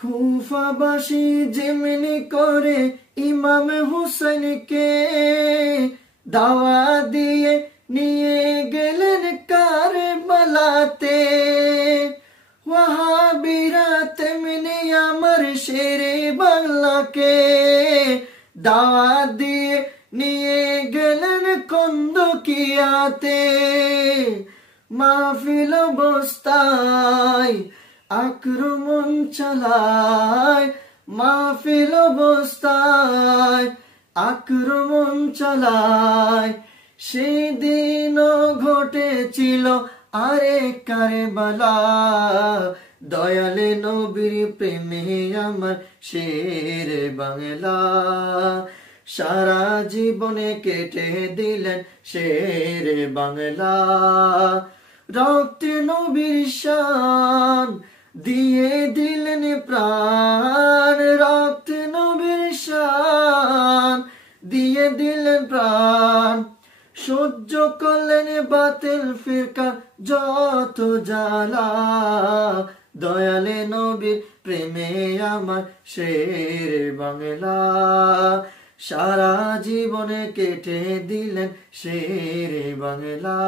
কুফাবাসী যেমনি করে ইমাম হুসেনকে দাওয়া দিয়ে নিয়ে গেলেন কারবালাতে, ওয়াহাবিরা তেমনি আমার শেরে বাংলাকে দাওয়া দিয়ে নিয়ে গেলেন কন্দকিয়াতে। মাহফিল অবস্থায় আক্রমণ চালায়, মাহফিল অবস্থায় আক্রমণ চালায়। সেদিনও ঘটেছিল আরেক কারবালা, দয়ালে নবীর প্রেমে আমার শেরে বাংলা। সারা জীবনে কেটে দিলেন শেরে বাংলা। রক্তে নবীর শান দিয়ে দিলেন প্রাণ, রক্তে নবীর শান দিয়ে দিলেন প্রাণ। সহ্য করলেন বাতিল ফিরকা যত জ্বালা, দয়ালে নবীর প্রেমে আমার শেরে বাংলা। সারা জীবনে কেটে দিলেন শেরে বাংলা।